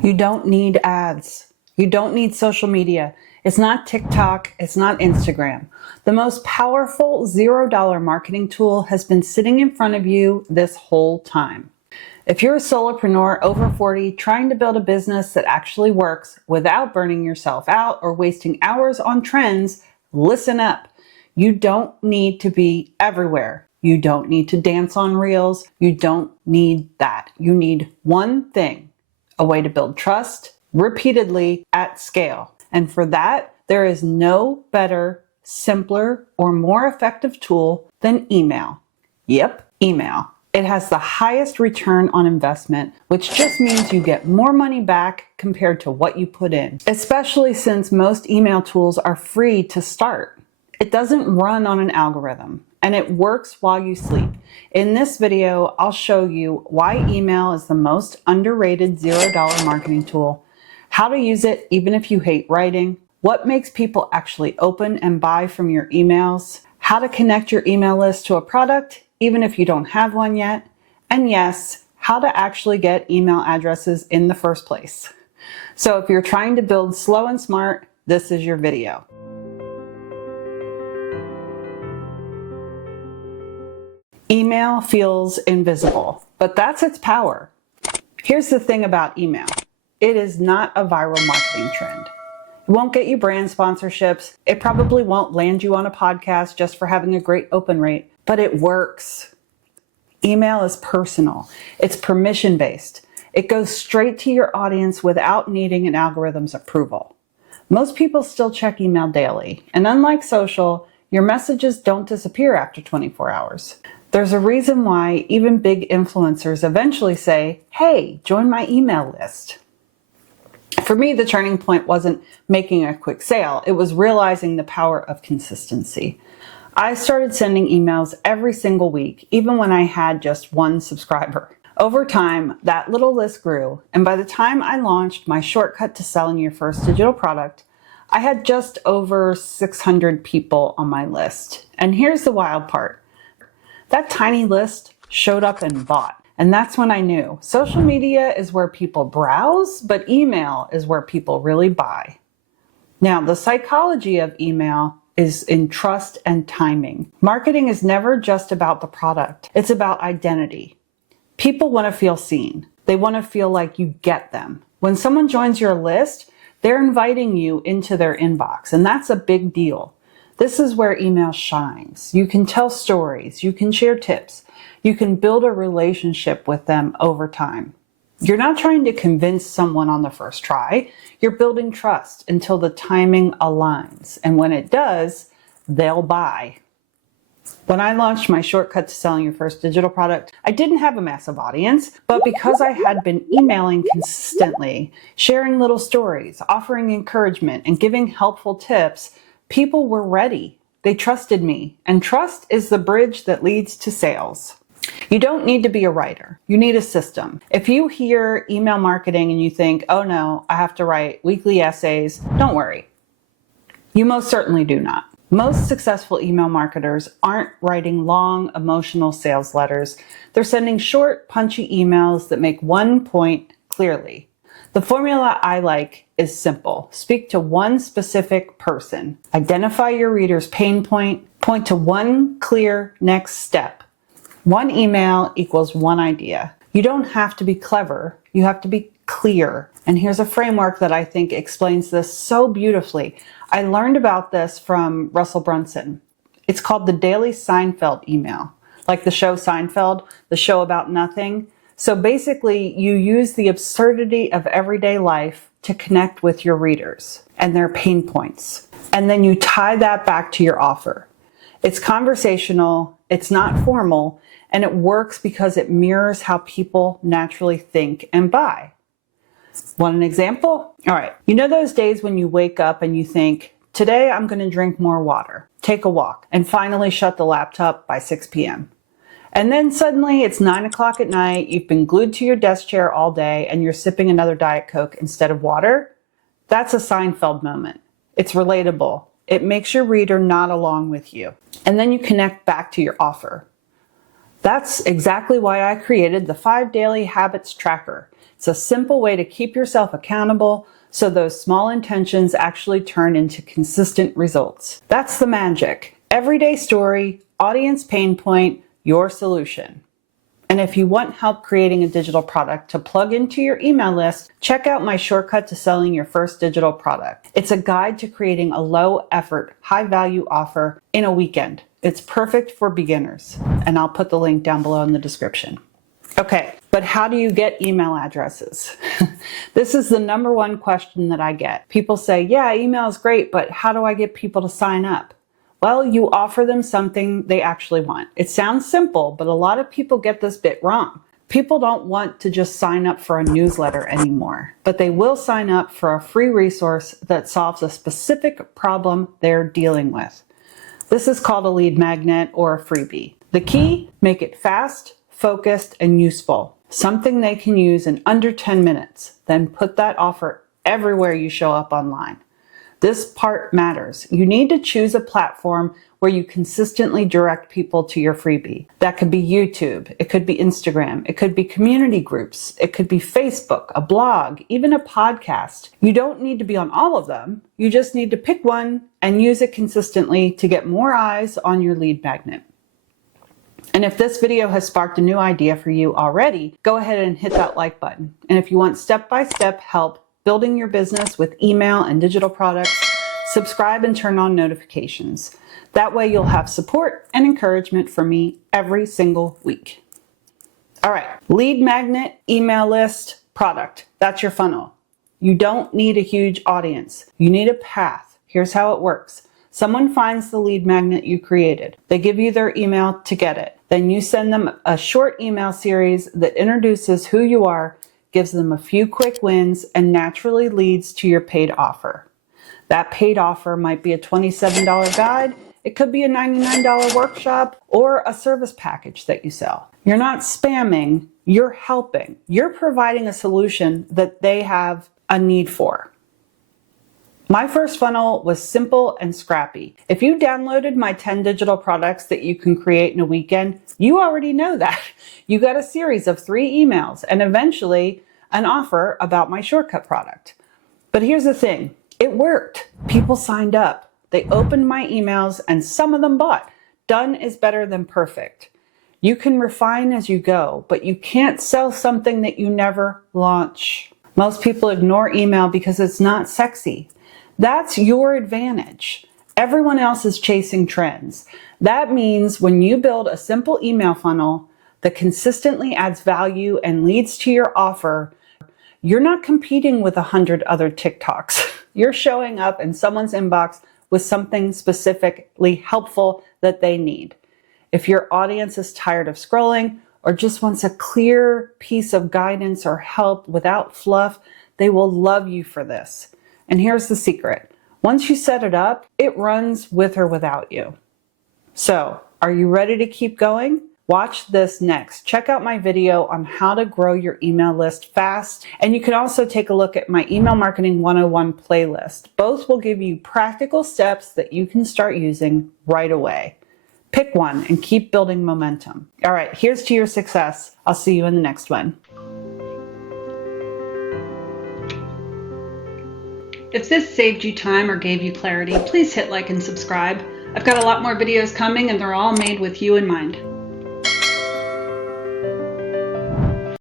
You don't need ads. You don't need social media. It's not TikTok. It's not Instagram. The most powerful $0 marketing tool has been sitting in front of you this whole time. If you're a solopreneur over 40 trying to build a business that actually works without burning yourself out or wasting hours on trends, listen up. You don't need to be everywhere. You don't need to dance on reels. You don't need that. You need one thing: a way to build trust repeatedly at scale. And for that, there is no better, simpler, or more effective tool than email. Yep, email. It has the highest return on investment, which just means you get more money back compared to what you put in, especially since most email tools are free to start. It doesn't run on an algorithm, and it works while you sleep. In this video, I'll show you why email is the most underrated $0 marketing tool, how to use it even if you hate writing, what makes people actually open and buy from your emails, how to connect your email list to a product even if you don't have one yet, and yes, how to actually get email addresses in the first place. So if you're trying to build slow and smart, this is your video. Email feels invisible, but that's its power. Here's the thing about email. It is not a viral marketing trend. It won't get you brand sponsorships. It probably won't land you on a podcast just for having a great open rate, but it works. Email is personal. It's permission-based. It goes straight to your audience without needing an algorithm's approval. Most people still check email daily, and unlike social, your messages don't disappear after 24 hours. There's a reason why even big influencers eventually say, "Hey, join my email list." For me, the turning point wasn't making a quick sale. It was realizing the power of consistency. I started sending emails every single week, even when I had just one subscriber. Over time, that little list grew, and by the time I launched my shortcut to selling your first digital product, I had just over 600 people on my list. And here's the wild part. That tiny list showed up and bought. And that's when I knew social media is where people browse, but email is where people really buy. Now, the psychology of email is in trust and timing. Marketing is never just about the product. It's about identity. People want to feel seen. They want to feel like you get them. When someone joins your list, they're inviting you into their inbox, and that's a big deal. This is where email shines. You can tell stories, you can share tips, you can build a relationship with them over time. You're not trying to convince someone on the first try. You're building trust until the timing aligns. And when it does, they'll buy. When I launched my shortcut to selling your first digital product, I didn't have a massive audience, but because I had been emailing consistently, sharing little stories, offering encouragement, and giving helpful tips, people were ready. They trusted me, and trust is the bridge that leads to sales. You don't need to be a writer. You need a system. If you hear email marketing and you think, "Oh no, I have to write weekly essays," don't worry. You most certainly do not. Most successful email marketers aren't writing long, emotional sales letters. They're sending short, punchy emails that make one point clearly. The formula I like is simple. Speak to one specific person. Identify your reader's pain point. Point to one clear next step. One email equals one idea. You don't have to be clever. You have to be clear. And here's a framework that I think explains this so beautifully. I learned about this from Russell Brunson. It's called the Daily Seinfeld email, like the show Seinfeld, the show about nothing. So basically, you use the absurdity of everyday life to connect with your readers and their pain points. And then you tie that back to your offer. It's conversational, it's not formal, and it works because it mirrors how people naturally think and buy. Want an example? All right. You know those days when you wake up and you think, "Today I'm going to drink more water, take a walk, and finally shut the laptop by 6 p.m. And then suddenly it's 9 o'clock at night, you've been glued to your desk chair all day, and you're sipping another Diet Coke instead of water? That's a Seinfeld moment. It's relatable. It makes your reader nod along with you. And then you connect back to your offer. That's exactly why I created the 5 Daily Habits Tracker. It's a simple way to keep yourself accountable so those small intentions actually turn into consistent results. That's the magic. Everyday story, audience pain point, your solution. And if you want help creating a digital product to plug into your email list, check out my shortcut to selling your first digital product. It's a guide to creating a low effort, high value offer in a weekend. It's perfect for beginners. And I'll put the link down below in the description. Okay, but how do you get email addresses? This is the number one question that I get. People say, yeah, email is great, but how do I get people to sign up? Well, you offer them something they actually want. It sounds simple, but a lot of people get this bit wrong. People don't want to just sign up for a newsletter anymore, but they will sign up for a free resource that solves a specific problem they're dealing with. This is called a lead magnet or a freebie. The key, make it fast, focused, and useful. Something they can use in under 10 minutes. Then put that offer everywhere you show up online. This part matters. You need to choose a platform where you consistently direct people to your freebie. That could be YouTube, it could be Instagram, it could be community groups, it could be Facebook, a blog, even a podcast. You don't need to be on all of them. You just need to pick one and use it consistently to get more eyes on your lead magnet. And if this video has sparked a new idea for you already, go ahead and hit that like button. And if you want step-by-step help building your business with email and digital products, subscribe and turn on notifications. That way you'll have support and encouragement from me every single week. All right, lead magnet, email list, product. That's your funnel. You don't need a huge audience. You need a path. Here's how it works. Someone finds the lead magnet you created. They give you their email to get it. Then you send them a short email series that introduces who you are, gives them a few quick wins, and naturally leads to your paid offer. That paid offer might be a $27 guide, it could be a $99 workshop, or a service package that you sell. You're not spamming, you're helping. You're providing a solution that they have a need for. My first funnel was simple and scrappy. If you downloaded my 10 digital products that you can create in a weekend, you already know that. You got a series of 3 emails and eventually an offer about my shortcut product. But here's the thing, it worked. People signed up. They opened my emails and some of them bought. Done is better than perfect. You can refine as you go, but you can't sell something that you never launch. Most people ignore email because it's not sexy. That's your advantage. Everyone else is chasing trends. That means when you build a simple email funnel that consistently adds value and leads to your offer, you're not competing with 100 other TikToks. You're showing up in someone's inbox with something specifically helpful that they need. If your audience is tired of scrolling or just wants a clear piece of guidance or help without fluff, they will love you for this. And here's the secret. Once you set it up, it runs with or without you. So, are you ready to keep going? Watch this next. Check out my video on how to grow your email list fast. And you can also take a look at my Email Marketing 101 playlist. Both will give you practical steps that you can start using right away. Pick one and keep building momentum. All right, here's to your success. I'll see you in the next one. If this saved you time or gave you clarity, please hit like and subscribe. I've got a lot more videos coming and they're all made with you in mind.